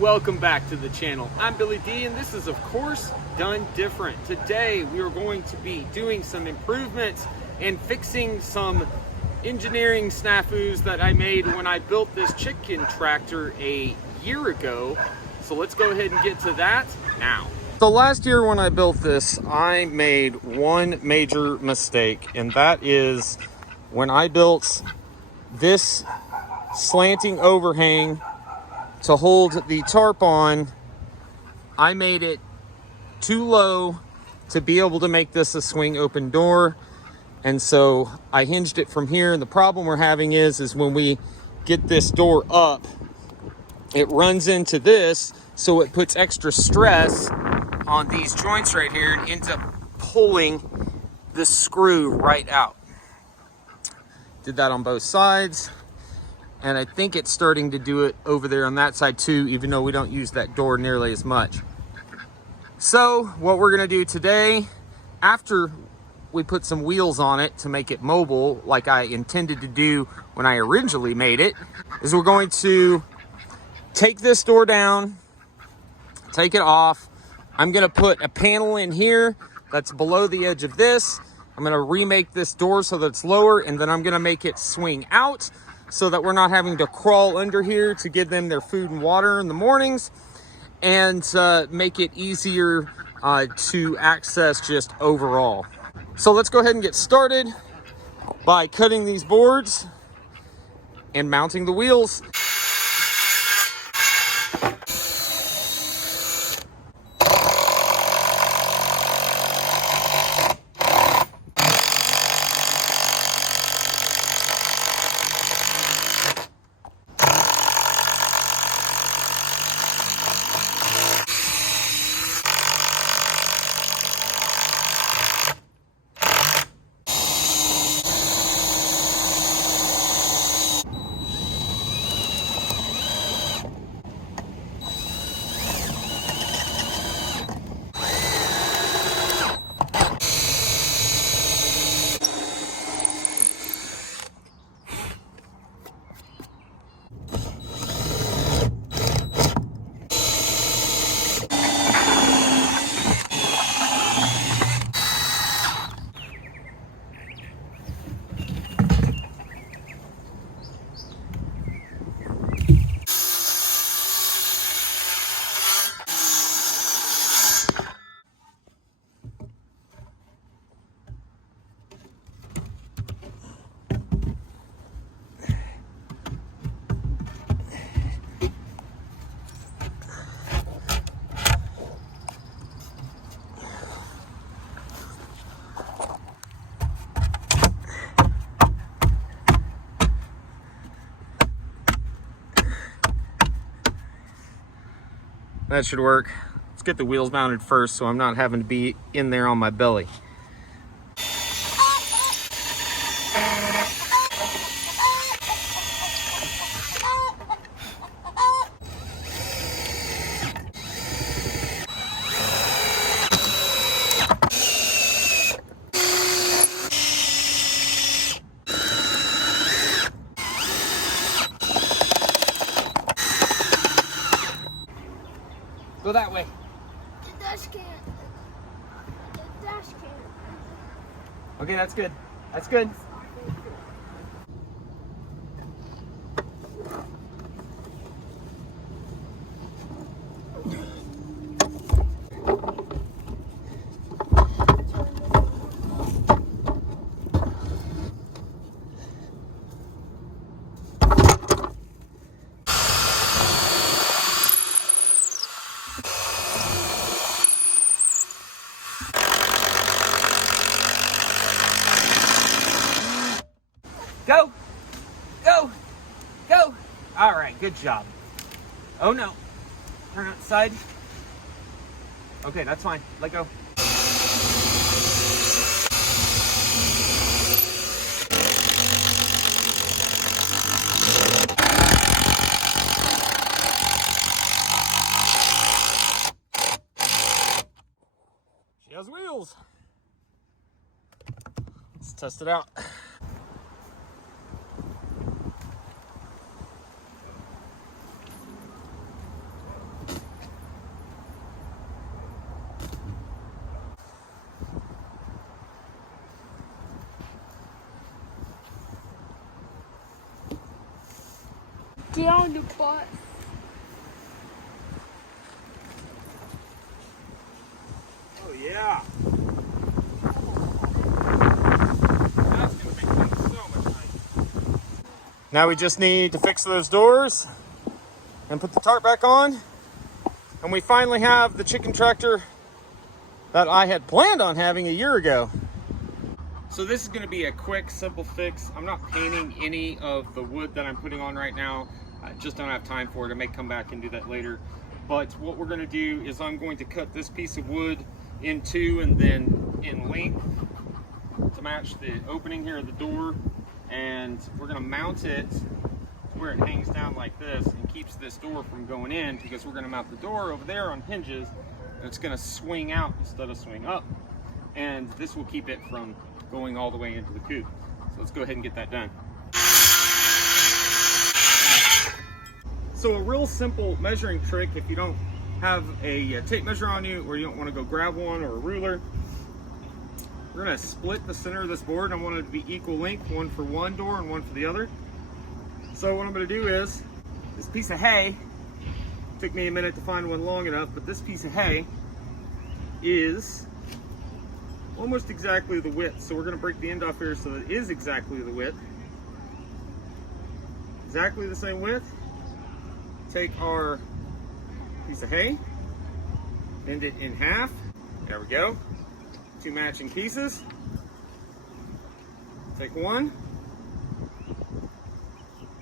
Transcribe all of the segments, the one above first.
Welcome back to the channel. I'm Billy D, and this is of course Done Different. Today we are going to be doing some improvements and fixing some engineering snafus that I made when I built this chicken tractor a year ago. So let's go ahead and get to that now. So last year when I built this, I made one major mistake, and that is when I built this slanting overhang to hold the tarp on, I made it too low to be able to make this a swing open door. And so I hinged it from here. And the problem we're having is when we get this door up, it runs into this. So it puts extra stress on these joints right here and ends up pulling the screw right out. Did that on both sides. And I think it's starting to do it over there on that side too, even though we don't use that door nearly as much. So what we're gonna do today, after we put some wheels on it to make it mobile, like I intended to do when I originally made it, is we're going to take this door down, take it off. I'm gonna put a panel in here that's below the edge of this. I'm gonna remake this door so that it's lower, and then I'm gonna make it swing out so that we're not having to crawl under here to give them their food and water in the mornings, and make it easier to access just overall. So let's go ahead and get started by cutting these boards and mounting the wheels. That should work. Let's get the wheels mounted first so I'm not having to be in there on my belly. Go that way. The dash can. The dash can. Okay, that's good. That's good. Go, go, go. All right, good job. Oh no, turn outside. Okay, that's fine, let go. She has wheels. Let's test it out. get on the bus. Oh yeah. That's gonna make things so much nicer. Now we just need to fix those doors and put the tarp back on. And we finally have the chicken tractor that I had planned on having a year ago. So this is gonna be a quick, simple fix. I'm not painting any of the wood that I'm putting on right now. I just don't have time for it. I may come back and do that later. But what we're gonna do is I'm going to cut this piece of wood in two and then in length to match the opening here of the door. And we're gonna mount it to where it hangs down like this and keeps this door from going in, because we're gonna mount the door over there on hinges and it's gonna swing out instead of swing up. And this will keep it from going all the way into the coop. So let's go ahead and get that done. So a real simple measuring trick, if you don't have a tape measure on you, or you don't want to go grab one or a ruler, we're going to split the center of this board. I want it to be equal length, one for one door and one for the other. So what I'm going to do is, this piece of hay, took me a minute to find one long enough, but this piece of hay is almost exactly the width. So we're going to break the end off here so that it is exactly the width. Exactly the same width. Take our piece of hay, bend it in half. There we go. Two matching pieces. Take one.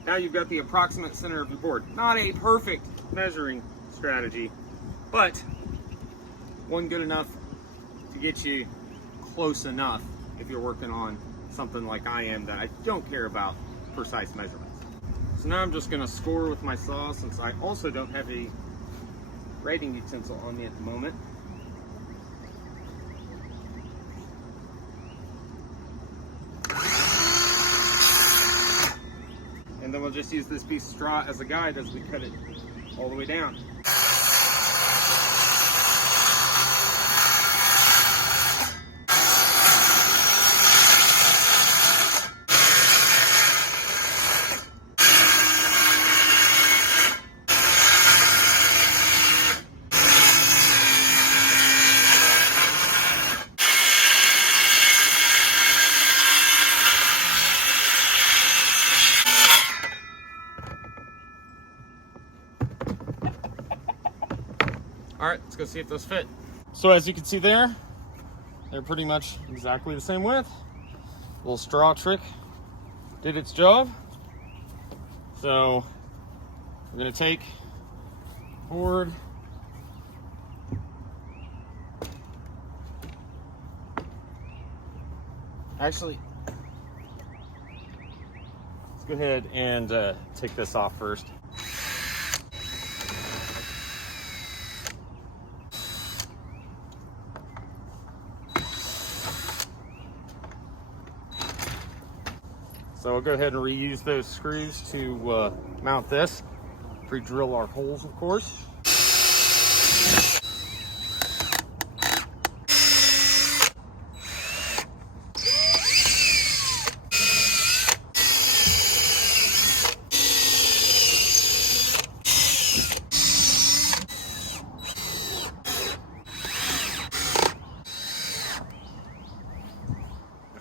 Now you've got the approximate center of your board. Not a perfect measuring strategy, but one good enough to get you close enough if you're working on something like I am, that I don't care about precise measurements. So now I'm just going to score with my saw, since I also don't have a writing utensil on me at the moment. And then we'll just use this piece of straw as a guide as we cut it all the way down. All right, let's go see if those fit. So as you can see there, they're pretty much exactly the same width. Little straw trick did its job. So we're gonna take board, actually, let's go ahead and take this off first. So we'll go ahead and reuse those screws to mount this. Pre-drill our holes, of course.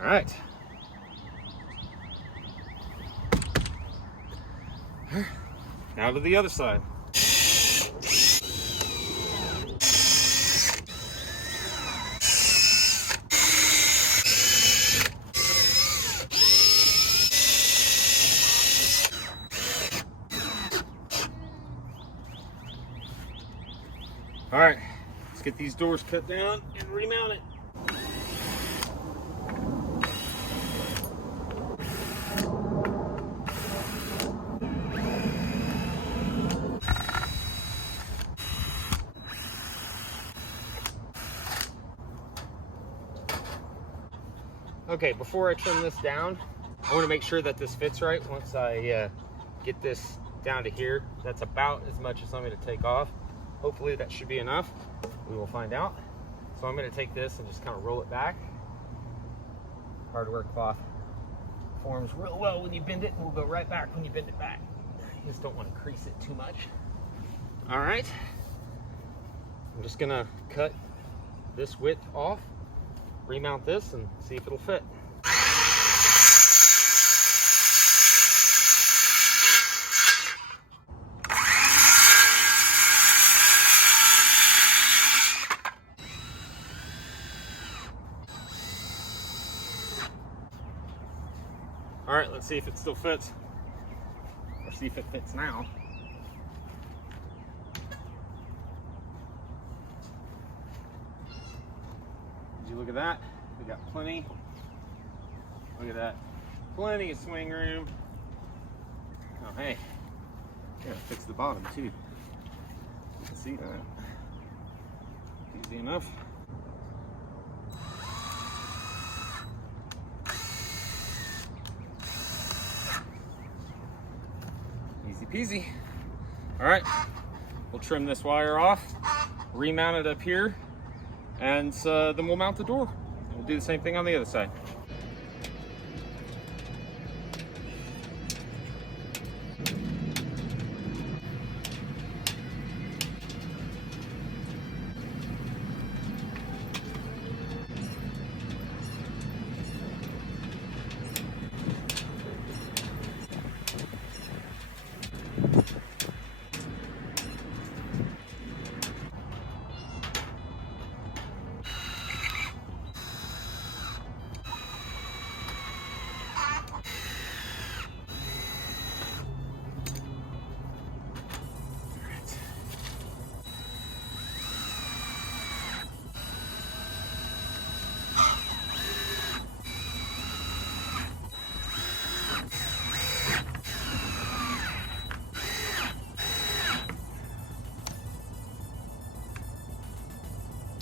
All right. Now to the other side. All right, let's get these doors cut down and remount it. Okay, before I trim this down, I want to make sure that this fits right. Once I get this down to here, that's about as much as I'm going to take off. Hopefully that should be enough. We will find out. So I'm going to take this and just kind of roll it back. Hardware cloth forms real well when you bend it, and will go right back when you bend it back. You just don't want to crease it too much. All right. I'm just gonna cut this width off, remount this, and see if it'll fit. All right, let's see if it still fits, or see if it fits now. Did you look at that? We got plenty. Look at that. Plenty of swing room. Oh, hey. Gotta fix the bottom too. You can see that. Easy enough. Easy peasy. All right, we'll trim this wire off, remount it up here, and then we'll mount the door. We'll do the same thing on the other side.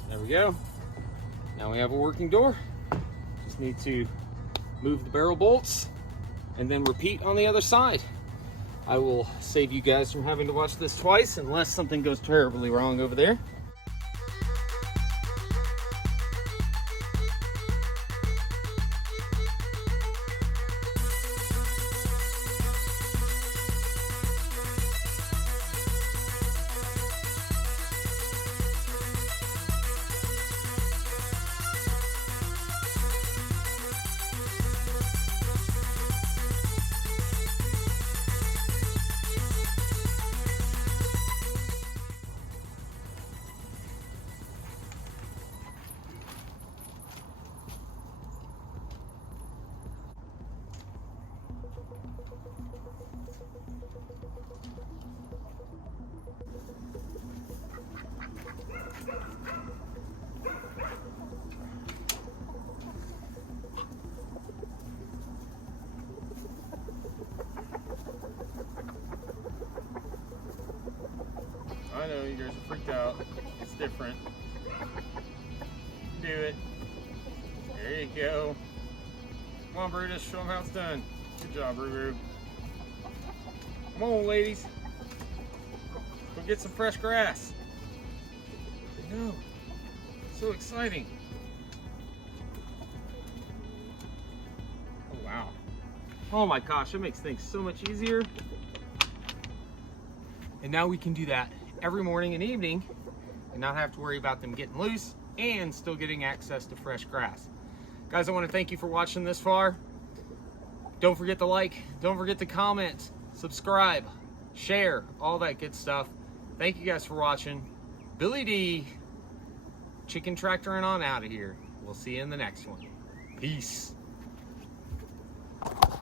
There we go. Now we have a working door. Just need to move the barrel bolts and then repeat on the other side. I will save you guys from having to watch this twice unless something goes terribly wrong over there. I know you guys are freaked out. It's different. Do it. There you go. Come on, Brutus. Show them how it's done. Good job, Ruru. Come on, ladies. Go get some fresh grass. I know. So exciting. Oh, wow. Oh my gosh, it makes things so much easier. And now we can do that every morning and evening and not have to worry about them getting loose and still getting access to fresh grass. Guys, I want to thank you for watching this far. Don't forget to like, don't forget to comment, subscribe, share, all that good stuff. Thank you guys for watching. Billy D, chicken tractoring on out of here. We'll see you in the next one. Peace.